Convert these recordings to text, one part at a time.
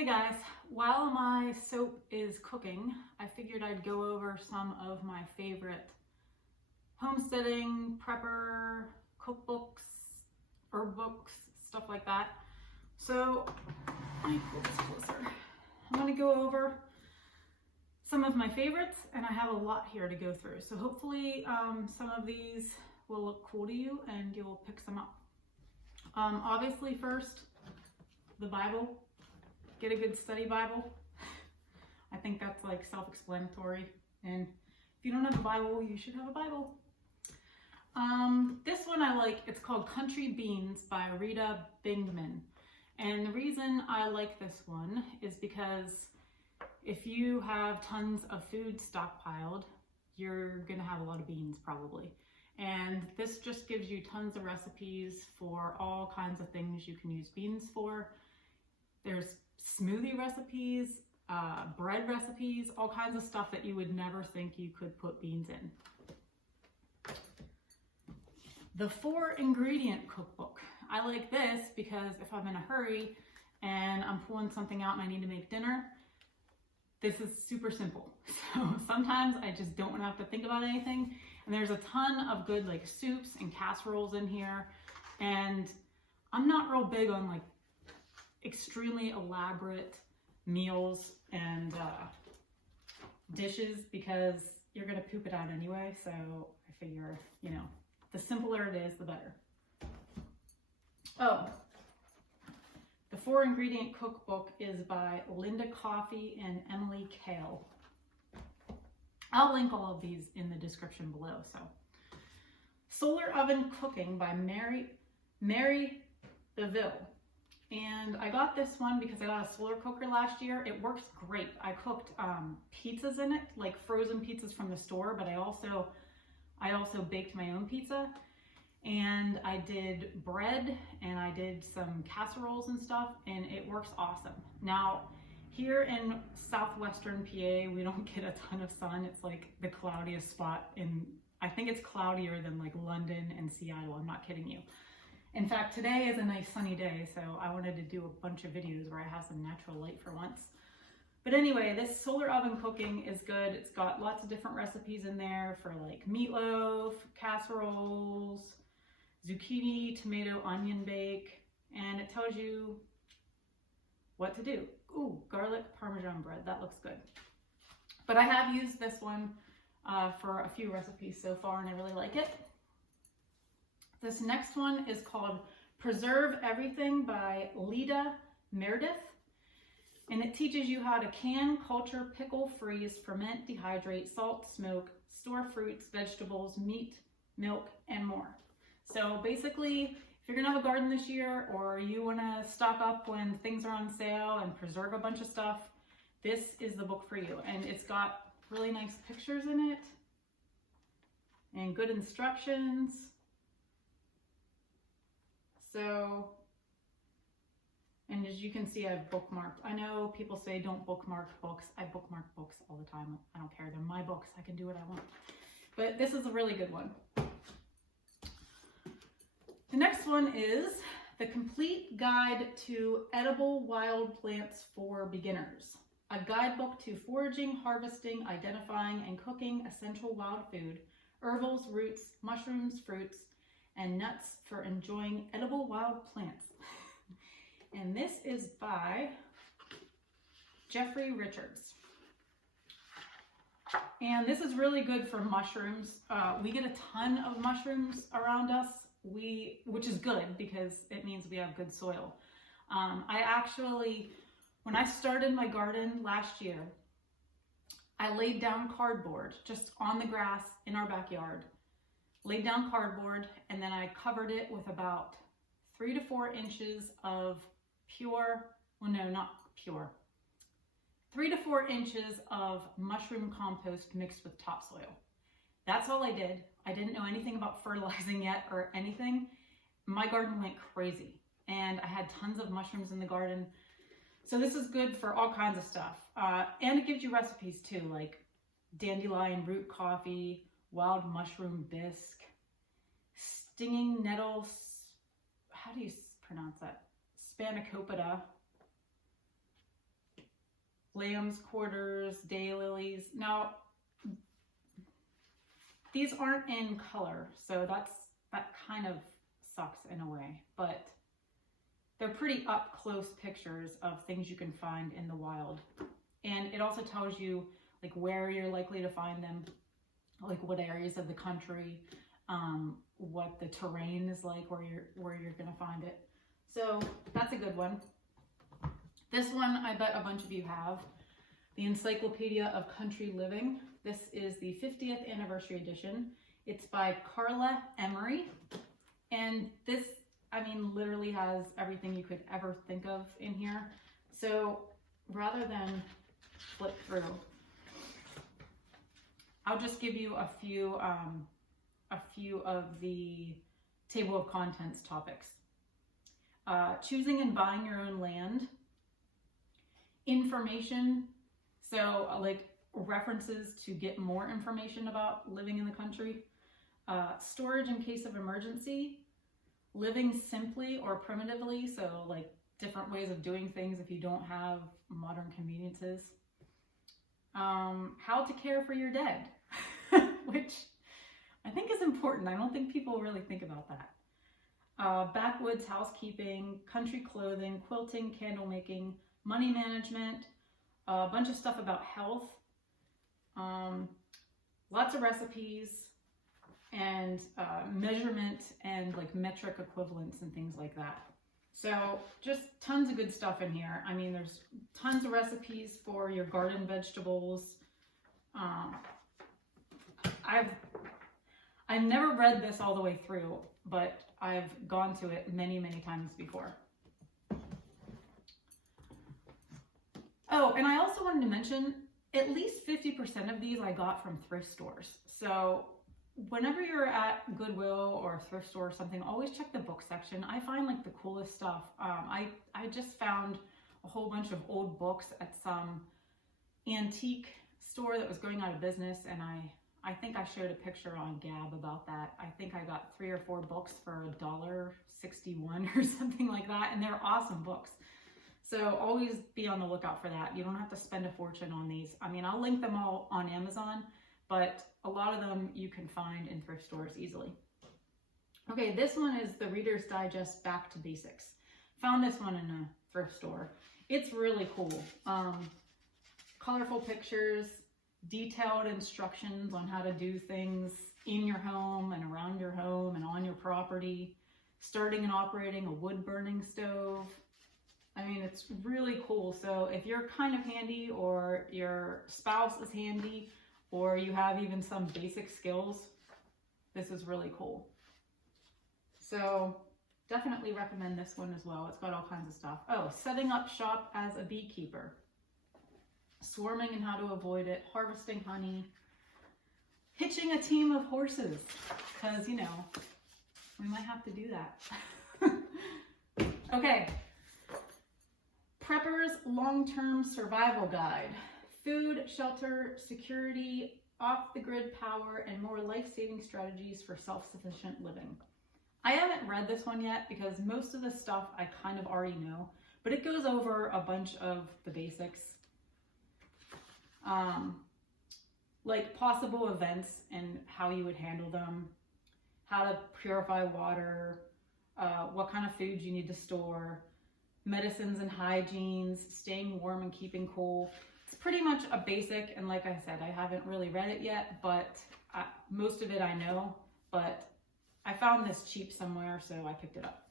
Hey guys, while my soap is cooking, I figured I'd go over some of my favorite homesteading, prepper, cookbooks, herb books, stuff like that. So, let me pull this closer. I'm going to go over some of my favorites, and I have a lot here to go through. So hopefully some of these will look cool to you and you'll pick some up. Obviously first, the Bible. Get a good study Bible. I think that's like self-explanatory. And if you don't have a Bible, you should have a Bible. This one I like, it's called Country Beans by Rita Bingman. And the reason I like this one is because if you have tons of food stockpiled, you're gonna have a lot of beans probably. And this just gives you tons of recipes for all kinds of things you can use beans for. There's smoothie recipes, bread recipes, all kinds of stuff that you would never think you could put beans in. The 4-ingredient cookbook. I like this because if I'm in a hurry and I'm pulling something out and I need to make dinner, this is super simple. So sometimes I just don't want to have to think about anything. And there's a ton of good like soups and casseroles in here. And I'm not real big on like extremely elaborate meals and dishes because you're gonna poop it out anyway. So I figure, you know, the simpler it is, the better. Oh, the 4-ingredient cookbook is by Linda Coffey and Emily Kale. I'll link all of these in the description below. So, Solar Oven Cooking by Mary Beville. And I got this one because I got a solar cooker last year. It works great. I cooked pizzas in it, like frozen pizzas from the store, but I also baked my own pizza. And I did bread and I did some casseroles and stuff, and it works awesome. Now, here in southwestern PA, we don't get a ton of sun. It's like the cloudiest spot I think it's cloudier than like London and Seattle. I'm not kidding you. In fact, today is a nice sunny day, so I wanted to do a bunch of videos where I have some natural light for once. But anyway, this solar oven cooking is good. It's got lots of different recipes in there for like meatloaf, casseroles, zucchini, tomato, onion bake, and it tells you what to do. Ooh, garlic Parmesan bread, that looks good. But I have used this one for a few recipes so far, and I really like it. This next one is called Preserve Everything by Leda Meredith. And it teaches you how to can, culture, pickle, freeze, ferment, dehydrate, salt, smoke, store fruits, vegetables, meat, milk, and more. So basically, if you're gonna have a garden this year or you wanna stock up when things are on sale and preserve a bunch of stuff, this is the book for you. And it's got really nice pictures in it and good instructions. So, and as you can see, I've bookmarked. I know people say don't bookmark books. I bookmark books all the time. I don't care. They're my books. I can do what I want. But this is a really good one. The next one is The Complete Guide to Edible Wild Plants for Beginners. A guidebook to foraging, harvesting, identifying, and cooking essential wild food, herbals, roots, mushrooms, fruits, and nuts for enjoying edible wild plants. And this is by Jeffrey Richards. And this is really good for mushrooms. We get a ton of mushrooms around us, which is good because it means we have good soil. I actually, when I started my garden last year, I laid down cardboard just on the grass in our backyard. Laid down cardboard, and then I covered it with about 3 to 4 inches of pure, well no, not pure, 3 to 4 inches of mushroom compost mixed with topsoil. That's all I did. I didn't know anything about fertilizing yet or anything. My garden went crazy, and I had tons of mushrooms in the garden. So this is good for all kinds of stuff. And it gives you recipes too, like dandelion root coffee, wild mushroom bisque, stinging nettle, how do you pronounce that? Spanakopita, lamb's quarters, daylilies. Now, these aren't in color, so that kind of sucks in a way, but they're pretty up close pictures of things you can find in the wild. And it also tells you like where you're likely to find them, like what areas of the country, what the terrain is like where you're gonna find it. So that's a good one. This one I bet a bunch of you have, the Encyclopedia of Country Living. This is the 50th anniversary edition. It's by Carla Emery. And this, I mean, literally has everything you could ever think of in here. So rather than flip through, I'll just give you a few of the table of contents topics. Choosing and buying your own land. Information, so like references to get more information about living in the country. Storage in case of emergency. Living simply or primitively, so like different ways of doing things if you don't have modern conveniences. How to care for your dead, which I think is important. I don't think people really think about that. Backwoods housekeeping, country clothing, quilting, candle making, money management, a bunch of stuff about health, lots of recipes, and measurement and like metric equivalents and things like that. So just tons of good stuff in here. I mean, there's tons of recipes for your garden vegetables. I've never read this all the way through, but I've gone to it many, many times before. Oh, and I also wanted to mention, at least 50% of these I got from thrift stores. So whenever you're at Goodwill or a thrift store or something, always check the book section. I find like the coolest stuff. I just found a whole bunch of old books at some antique store that was going out of business, and I think I shared a picture on Gab about that. I think I got 3 or 4 books for $1.61 or something like that, and they're awesome books. So always be on the lookout for that. You don't have to spend a fortune on these. I mean, I'll link them all on Amazon, but a lot of them you can find in thrift stores easily. Okay, this one is the Reader's Digest Back to Basics. Found this one in a thrift store. It's really cool. Colorful pictures, detailed instructions on how to do things in your home and around your home and on your property, starting and operating a wood burning stove. I mean, it's really cool. So if you're kind of handy, or your spouse is handy, or you have even some basic skills, this is really cool. So definitely recommend this one as well. It's got all kinds of stuff. Oh, setting up shop as a beekeeper, swarming and how to avoid it, harvesting honey, hitching a team of horses, because, you know, we might have to do that. Okay. Prepper's Long-Term Survival Guide. Food, shelter, security, off-the-grid power, and more life-saving strategies for self-sufficient living. I haven't read this one yet because most of the stuff I kind of already know, but it goes over a bunch of the basics. Like possible events and how you would handle them, how to purify water, what kind of foods you need to store, medicines and hygienes, staying warm and keeping cool. It's pretty much a basic, and like I said, I haven't really read it yet, but most of it I know, but I found this cheap somewhere, so I picked it up.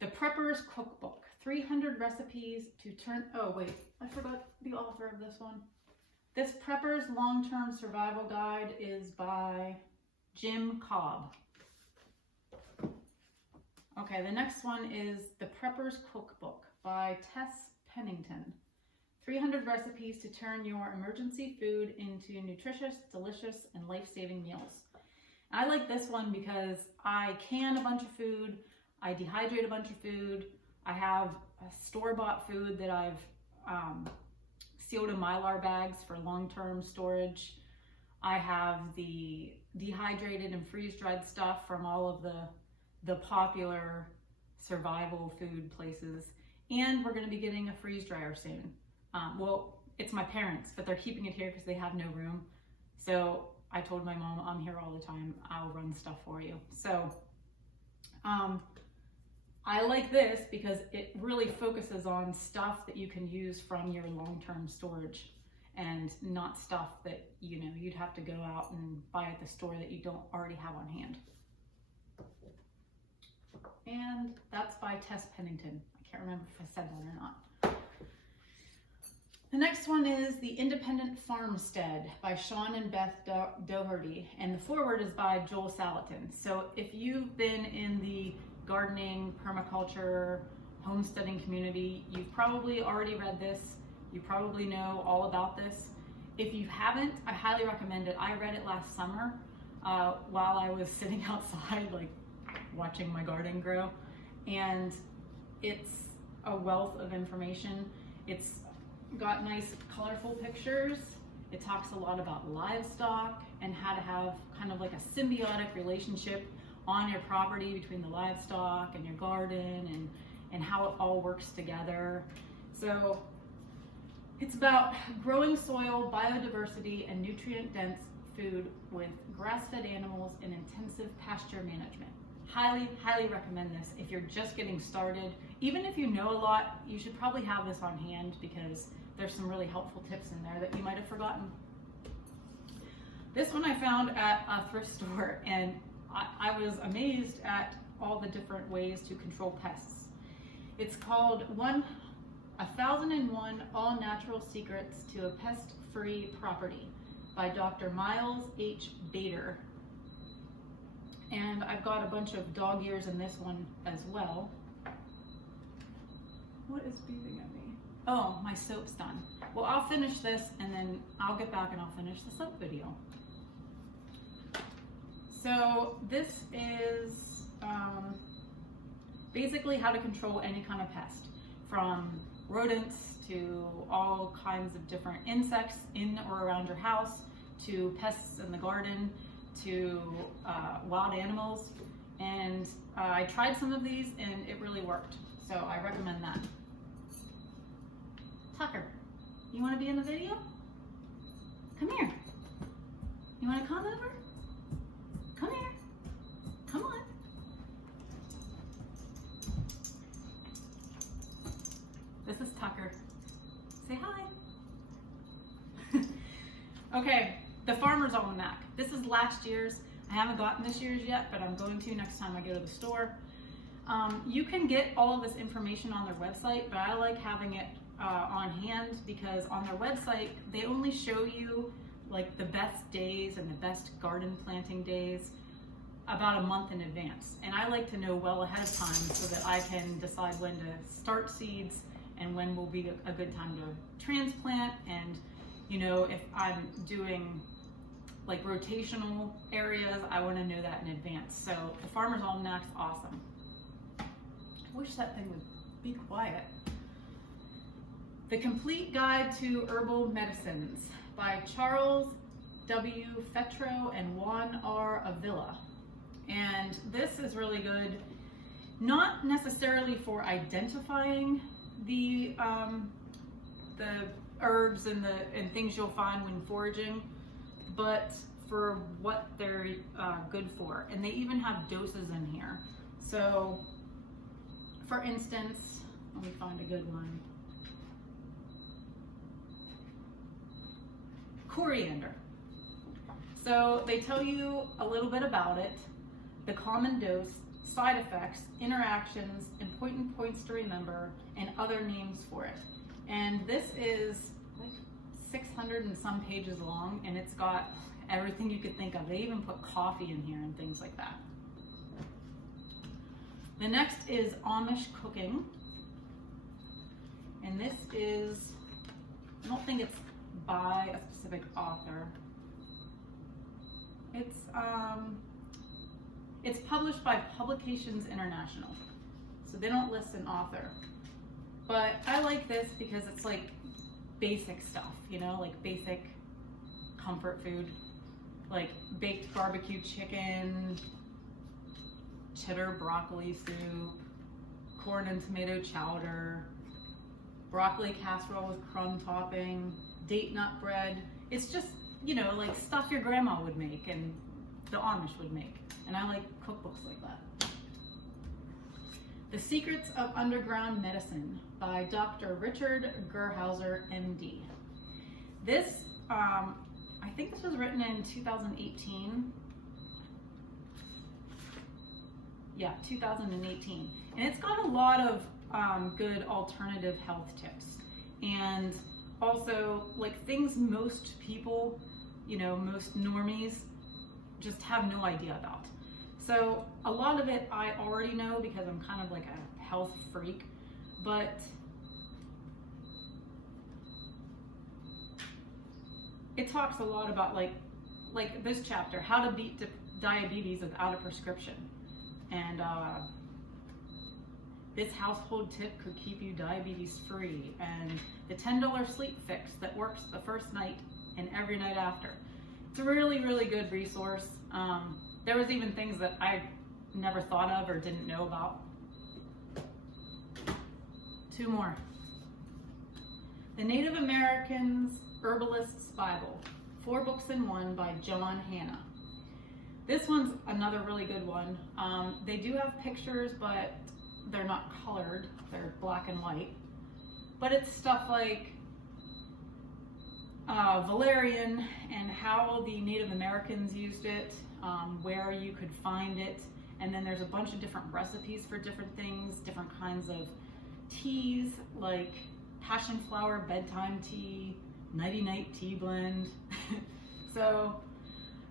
The Prepper's Cookbook, 300 recipes to turn, oh wait, I forgot the author of this one. This Prepper's Long-Term Survival Guide is by Jim Cobb. Okay, the next one is The Prepper's Cookbook by Tess Pennington. 300 recipes to turn your emergency food into nutritious, delicious, and life-saving meals. I like this one because I can a bunch of food, I dehydrate a bunch of food, I have a store-bought food that I've sealed in Mylar bags for long-term storage. I have the dehydrated and freeze-dried stuff from all of the popular survival food places. And we're gonna be getting a freeze dryer soon. Well, it's my parents, but they're keeping it here because they have no room. So I told my mom, I'm here all the time, I'll run stuff for you. So I like this because it really focuses on stuff that you can use from your long-term storage and not stuff that, you know, you'd have to go out and buy at the store that you don't already have on hand. And that's by Tess Pennington. I can't remember if I said that or not. The next one is The Independent Farmstead by Sean and Beth Doherty, and the foreword is by Joel Salatin. So if you've been in the gardening, permaculture, homesteading community, you've probably already read this. You probably know all about this. If you haven't, I highly recommend it. I read it last summer while I was sitting outside, like watching my garden grow, and it's a wealth of information. It's got nice colorful pictures. It talks a lot about livestock and how to have kind of like a symbiotic relationship on your property between the livestock and your garden, and how it all works together. So it's about growing soil, biodiversity, and nutrient-dense food with grass-fed animals and intensive pasture management. Highly, highly recommend this if you're just getting started. Even if you know a lot, you should probably have this on hand because there's some really helpful tips in there that you might have forgotten. This one I found at a thrift store, and I was amazed at all the different ways to control pests. It's called 1001 All Natural Secrets to a Pest-Free Property by Dr. Miles H. Bader. And I've got a bunch of dog ears in this one as well. What is beeping at me? Oh, my soap's done. Well, I'll finish this and then I'll get back and I'll finish the soap video. So this is basically how to control any kind of pest, from rodents to all kinds of different insects in or around your house, to pests in the garden, to wild animals. And I tried some of these and it really worked. So I recommend that. Tucker, you want to be in the video? Come here. You want to come over? Come here. Come on. This is Tucker. Say hi. Okay, the Farmer's Almanac. This is last year's. I haven't gotten this year's yet, but I'm going to next time I go to the store. You can get all of this information on their website, but I like having it on hand because on their website, they only show you like the best days and the best garden planting days about a month in advance. And I like to know well ahead of time so that I can decide when to start seeds and when will be a good time to transplant. And, you know, if I'm doing like rotational areas, I want to know that in advance. So the Farmer's Almanac's awesome. I wish that thing would be quiet. The Complete Guide to Herbal Medicines by Charles W. Fetro and Juan R. Avila. And this is really good, not necessarily for identifying the herbs and things you'll find when foraging, but for what they're good for. And they even have doses in here. So, for instance, let me find a good one. Coriander. So they tell you a little bit about it, the common dose, side effects, interactions, important points to remember, and other names for it. And this is like 600 and some pages long, and it's got everything you could think of. They even put coffee in here and things like that. The next is Amish Cooking. And this is, I don't think it's by a specific author. It's published by Publications International, so they don't list an author. But I like this because it's like basic stuff, you know, like basic comfort food, like baked barbecue chicken, cheddar broccoli soup, corn and tomato chowder, broccoli casserole with crumb topping, date nut bread. It's just, you know, like stuff your grandma would make and the Amish would make. And I like cookbooks like that. The Secrets of Underground Medicine by Dr. Richard Gerhauser, MD. This, I think this was written in 2018. Yeah, 2018. And it's got a lot of good alternative health tips. And also, like, things most people, you know, most normies just have no idea about. So a lot of it I already know because I'm kind of like a health freak, but it talks a lot about like this chapter, how to beat diabetes without a prescription. And this household tip could keep you diabetes free, and the $10 sleep fix that works the first night and every night after. It's a really, really good resource. There was even things that I never thought of or didn't know about. 2 more. The Native Americans Herbalist's Bible, 4 books in 1 by John Hanna. This one's another really good one. They do have pictures, but they're not colored. They're black and white. But it's stuff like valerian and how the Native Americans used it, where you could find it, and then there's a bunch of different recipes for different things, different kinds of teas like passion flower bedtime tea, nighty-night tea blend. So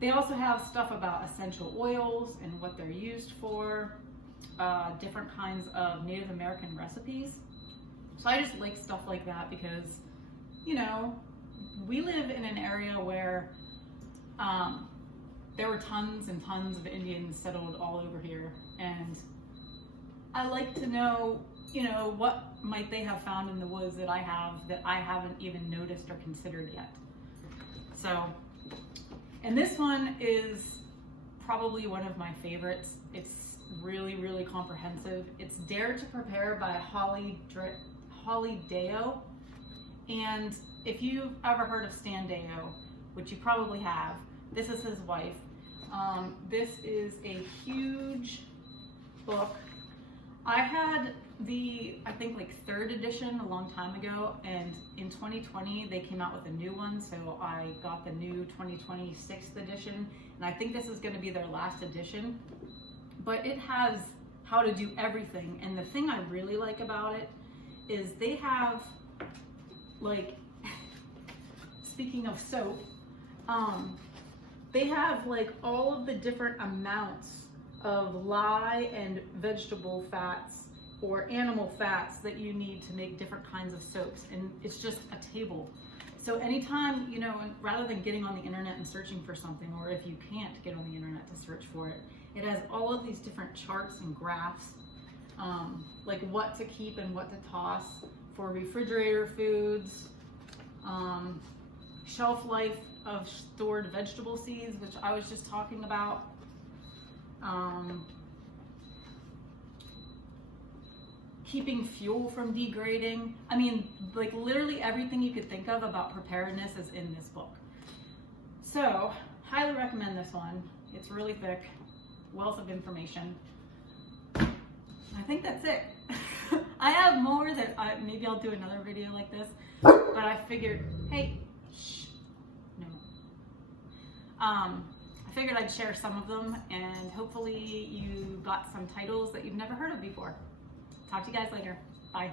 they also have stuff about essential oils and what they're used for, different kinds of Native American recipes. So I just like stuff like that because, you know, we live in an area where there were tons and tons of Indians settled all over here, and I like to know, you know, what might they have found in the woods that I haven't even noticed or considered yet. So, and this one is probably one of my favorites. It's really, really comprehensive. It's Dare to Prepare by Holly Deo. And if you've ever heard of Stan Deo, which you probably have, this is his wife. This is a huge book. I had I think like 3rd edition a long time ago, and in 2020 they came out with a new one, so I got the new 2020 6th edition, and I think this is going to be their last edition. But it has how to do everything, and the thing I really like about it is they have, like, speaking of soap, they have like all of the different amounts of lye and vegetable fats or animal fats that you need to make different kinds of soaps, and it's just a table. So anytime, you know, rather than getting on the internet and searching for something, or if you can't get on the internet to search for it, it has all of these different charts and graphs, like what to keep and what to toss for refrigerator foods, shelf life of stored vegetable seeds, which I was just talking about, keeping fuel from degrading. I mean, like literally everything you could think of about preparedness is in this book. So, highly recommend this one. It's really thick, wealth of information. I think that's it. I have more that maybe I'll do another video like this, but I figured, hey, shh, no. I figured I'd share some of them, and hopefully you got some titles that you've never heard of before. Talk to you guys later. Bye.